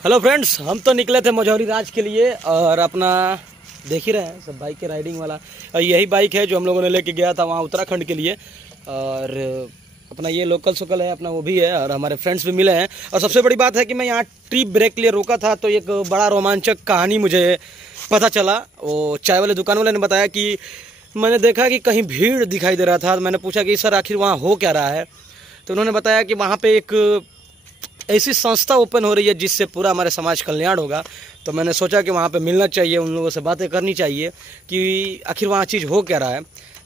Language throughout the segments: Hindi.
हेलो फ्रेंड्स, हम तो निकले थे मझौली राज के लिए और अपना देख ही रहे हैं सब बाइक के राइडिंग वाला। और यही बाइक है जो हम लोगों ने लेके गया था वहाँ उत्तराखंड के लिए। और अपना ये लोकल सोकल है अपना, वो भी है और हमारे फ्रेंड्स भी मिले हैं। और सबसे बड़ी बात है कि मैं यहाँ ट्रिप ब्रेक के लिए रुका था तो एक बड़ा रोमांचक कहानी मुझे पता चला। वो चाय वाले दुकान वाले ने बताया कि मैंने देखा कि कहीं भीड़ दिखाई दे रहा था। मैंने पूछा कि सर आखिर वहाँ हो क्या रहा है, तो उन्होंने बताया कि वहाँ पे एक ऐसी संस्था ओपन हो रही है जिससे पूरा हमारे समाज कल्याण होगा। तो मैंने सोचा कि वहाँ पे मिलना चाहिए, उन लोगों से बातें करनी चाहिए कि आखिर वहाँ चीज़ हो क्या रहा है।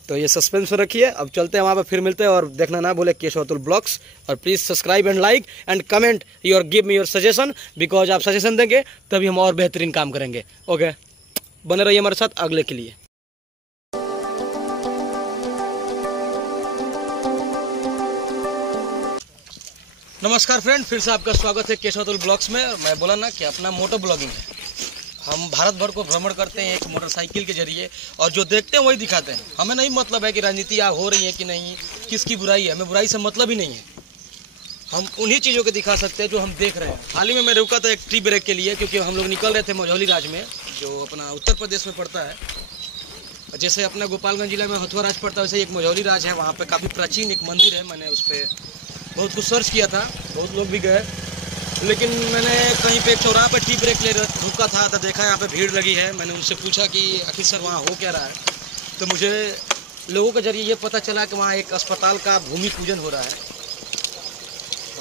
तो ये सस्पेंस में रखिए, अब चलते हैं वहाँ पे, फिर मिलते हैं। और देखना ना भूले केशव अतुल ब्लॉग्स, और please subscribe and like and comment your, give me your suggestion, because आप सजेशन देंगे तभी हम और बेहतरीन काम करेंगे। ओके, बने रहिए हमारे साथ अगले के लिए। नमस्कार फ्रेंड, फिर से आपका स्वागत है केशव अतुल ब्लॉग्स में। मैं बोला ना कि अपना मोटो ब्लॉगिंग है। हम भारत भर को भ्रमण करते हैं एक मोटरसाइकिल के जरिए, और जो देखते हैं वही दिखाते हैं। हमें नहीं मतलब है कि राजनीति हो रही है कि नहीं, किसकी बुराई है, हमें बुराई से मतलब ही नहीं है। हम उन्हीं चीज़ों को दिखा सकते हैं जो हम देख रहे हैं। हाल ही में मैं रुका था एक ट्री ब्रेक के लिए, क्योंकि हम लोग निकल रहे थे मझौली राज में, जो अपना उत्तर प्रदेश में पड़ता है। जैसे अपना गोपालगंज जिला में हथुआ राज पड़ता है, वैसे एक मझौली राज है। वहाँ पर काफ़ी प्राचीन एक मंदिर है। मैंने उस पर बहुत कुछ सर्च किया था, बहुत लोग भी गए, लेकिन मैंने कहीं पे एक चौराहा पर टी ब्रेक ले रुका था तो देखा यहाँ पे भीड़ लगी है। मैंने उनसे पूछा कि आखिर सर वहाँ हो क्या रहा है, तो मुझे लोगों के जरिए ये पता चला कि वहाँ एक अस्पताल का भूमि पूजन हो रहा है।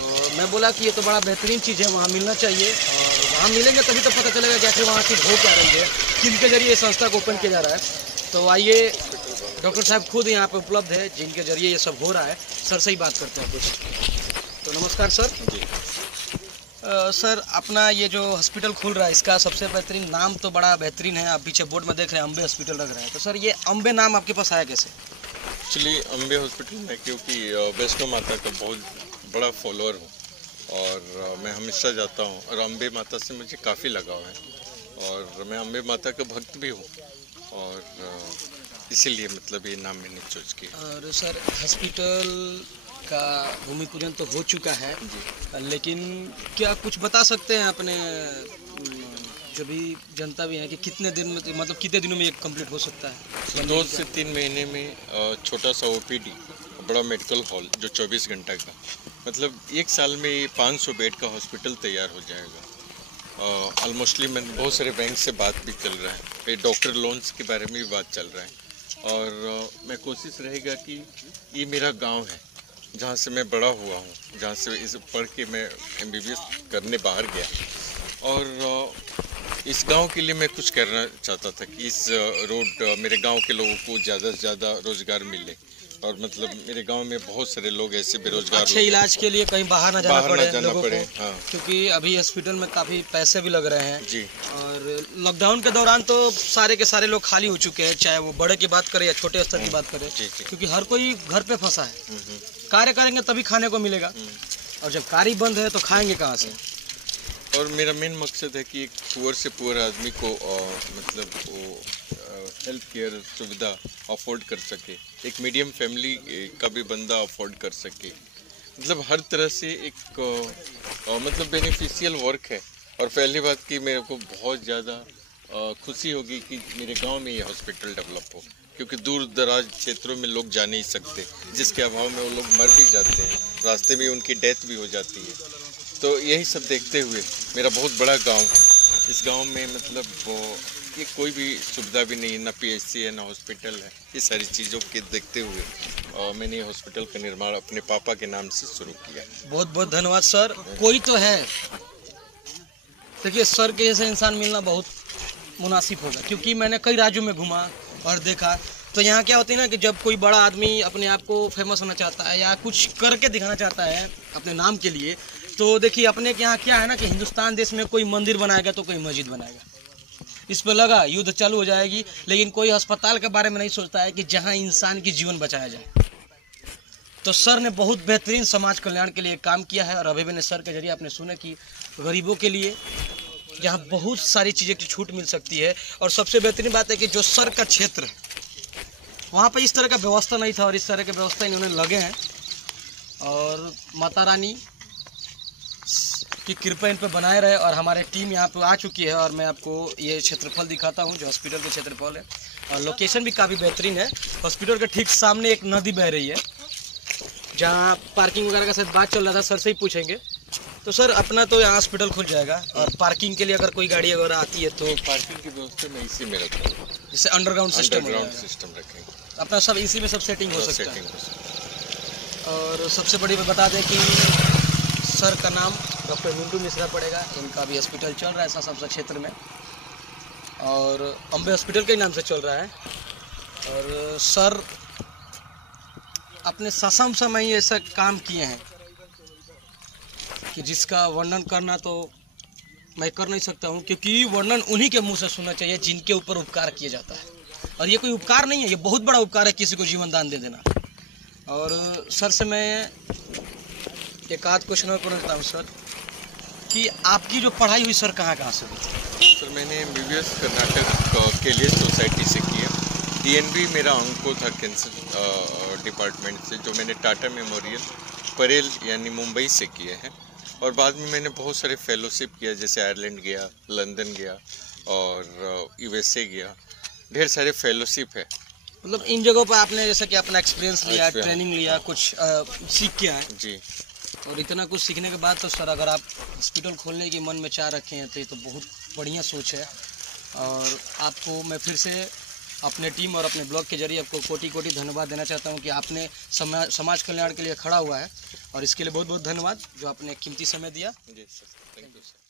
और मैं बोला कि ये तो बड़ा बेहतरीन चीज़ है, वहाँ मिलना चाहिए। और वहाँ मिलेंगे तभी तो पता चलेगा कि आखिर वहाँ चीज़ हो क्या रही है, किनके जरिए ये संस्था को ओपन किया जा रहा है। तो आइए, डॉक्टर साहब खुद यहाँ पे उपलब्ध है जिनके जरिए ये सब हो रहा है। सर से ही बात करते हैं कुछ। तो नमस्कार सर जी। सर अपना ये जो हॉस्पिटल खुल रहा है, इसका सबसे बेहतरीन नाम तो बड़ा बेहतरीन है। आप पीछे बोर्ड में देख रहे हैं अम्बे हॉस्पिटल रख रहे हैं, तो सर ये अम्बे नाम आपके पास आया कैसे? एक्चुअली अम्बे हॉस्पिटल में क्योंकि वैष्णो माता का बहुत बड़ा फॉलोअर हूँ और मैं हमेशा जाता हूँ, और अम्बे माता से मुझे काफ़ी लगाव है और मैं अम्बे माता का भक्त भी हूँ, और इसीलिए मतलब ये नाम मैंने चूज किया। और सर हॉस्पिटल का भूमि पूजन तो हो चुका है जी, लेकिन क्या कुछ बता सकते हैं अपने जो भी जनता भी है कि कितने दिन में, मतलब कितने दिनों में ये कंप्लीट हो सकता है? 2 से 3 महीने में छोटा सा ओपीडी, बड़ा मेडिकल हॉल जो 24 घंटा का, मतलब 1 साल में ये 500 बेड का हॉस्पिटल तैयार हो जाएगा। ऑलमोस्टली मैं बहुत सारे बैंक से बात भी चल रहा है, डॉक्टर लोन्स के बारे में भी बात चल रहा है। और मैं कोशिश रहेगा कि ये मेरा गांव है जहाँ से मैं बड़ा हुआ हूँ, जहाँ से इस पढ़ के मैं MBBS करने बाहर गया, और इस गांव के लिए मैं कुछ करना चाहता था कि इस रोड मेरे गांव के लोगों को ज़्यादा से ज़्यादा रोज़गार मिले। और मतलब मेरे गांव में बहुत सारे लोग ऐसे बेरोजगार, अच्छे इलाज के लिए कहीं बाहर ना जाना पड़े। हाँ, क्योंकि अभी हॉस्पिटल में काफ़ी पैसे भी लग रहे हैं जी। और लॉकडाउन के दौरान तो सारे के सारे लोग खाली हो चुके हैं, चाहे वो बड़े की बात करें या छोटे स्तर की बात करें, क्योंकि हर कोई घर पे फंसा है। कार्य करेंगे तभी खाने को मिलेगा, और जब कार्य बंद है तो खाएंगे कहाँ से? और मेरा मेन मकसद है कि एक पुअर से पुअर आदमी को मतलब वो हेल्थ केयर सुविधा अफोर्ड कर सके, एक मीडियम फैमिली का भी बंदा अफोर्ड कर सके, मतलब हर तरह से एक मतलब बेनिफिशियल वर्क है। और पहली बात कि मेरे को बहुत ज़्यादा खुशी होगी कि मेरे गांव में ये हॉस्पिटल डेवलप हो, क्योंकि दूर दराज क्षेत्रों में लोग जा नहीं सकते, जिसके अभाव में वो लोग मर भी जाते हैं, रास्ते में उनकी डेथ भी हो जाती है। तो यही सब देखते हुए मेरा बहुत बड़ा गांव है, इस गांव में मतलब ये कोई भी सुविधा भी नहीं है, ना PHC है ना हॉस्पिटल है। ये सारी चीज़ों के देखते हुए मैंने ये हॉस्पिटल का निर्माण अपने पापा के नाम से शुरू किया। बहुत बहुत धन्यवाद सर। कोई तो है, देखिए सर के जैसे इंसान मिलना बहुत मुनासिब होगा, क्योंकि मैंने कई राज्यों में घूमा और देखा, तो यहाँ क्या होती है ना कि जब कोई बड़ा आदमी अपने आप को फेमस होना चाहता है या कुछ करके दिखाना चाहता है अपने नाम के लिए, तो देखिए अपने के यहाँ क्या है ना कि हिंदुस्तान देश में कोई मंदिर बनाएगा तो कोई मस्जिद बनाएगा, इस पर लगा युद्ध चालू हो जाएगी, लेकिन कोई अस्पताल के बारे में नहीं सोचता है कि जहाँ इंसान की जीवन बचाया जाए। तो सर ने बहुत बेहतरीन समाज कल्याण के लिए काम किया है, और अभी मैंने सर के जरिए आपने सुना कि गरीबों के लिए यहाँ बहुत सारी चीज़ें की छूट मिल सकती है। और सबसे बेहतरीन बात है कि जो सर का क्षेत्र है वहाँ पर इस तरह का व्यवस्था नहीं था, और इस तरह की व्यवस्था इन्होंने लगे हैं। और माता रानी कि कृपया इन पर बनाए रहे। और हमारे टीम यहाँ पर आ चुकी है और मैं आपको ये क्षेत्रफल दिखाता हूँ जो हॉस्पिटल के क्षेत्रफल है। और लोकेशन भी काफ़ी बेहतरीन है। हॉस्पिटल के ठीक सामने एक नदी बह रही है जहाँ पार्किंग वगैरह का शायद बात चल रहा था, सर से ही पूछेंगे। तो सर अपना तो यहाँ हॉस्पिटल खुल जाएगा और पार्किंग के लिए अगर कोई गाड़ी वगैरह आती है तो पार्किंग की व्यवस्था मैं इसी में रखता हूँ, जैसे अंडरग्राउंड सिस्टम रखेंगे, अपना सब इसी में सब सेटिंग हो सकता है। और सबसे बड़ी बात बता दें कि सर का नाम डॉक्टर मिंटू मिश्रा पड़ेगा। इनका भी हॉस्पिटल चल रहा है सासामसा क्षेत्र में और अम्बे हॉस्पिटल के नाम से चल रहा है। और सर अपने सासामसा में ही ऐसा काम किए हैं कि जिसका वर्णन करना तो मैं कर नहीं सकता हूँ, क्योंकि वर्णन उन्हीं के मुंह से सुनना चाहिए जिनके ऊपर उपकार किया जाता है। और ये कोई उपकार नहीं है, ये बहुत बड़ा उपकार है किसी को जीवन दान दे देना। और सर से मैं एक आध क्वेश्चन और पूछता हूँ सर कि आपकी जो पढ़ाई हुई सर कहाँ से हुई? सर मैंने MBBS कर्नाटक के लिए सोसाइटी से किया। DNB मेरा अंको था कैंसर डिपार्टमेंट से, जो मैंने टाटा मेमोरियल परेल यानी मुंबई से किए हैं। और बाद में मैंने बहुत सारे फेलोशिप किया, जैसे आयरलैंड गया, लंदन गया और USA गया, ढेर सारे फेलोशिप है। मतलब इन जगहों पर आपने जैसे कि अपना एक्सपीरियंस लिया, ट्रेनिंग लिया, कुछ सीख के आए जी। और इतना कुछ सीखने के बाद तो सर अगर आप हॉस्पिटल खोलने की मन में चाह रखे हैं तो ये तो बहुत बढ़िया सोच है। और आपको मैं फिर से अपने टीम और अपने ब्लॉग के जरिए आपको कोटि कोटि धन्यवाद देना चाहता हूं कि आपने समाज कल्याण के लिए खड़ा हुआ है। और इसके लिए बहुत बहुत धन्यवाद जो आपने कीमती समय दिया। जी सर, थैंक यू सर।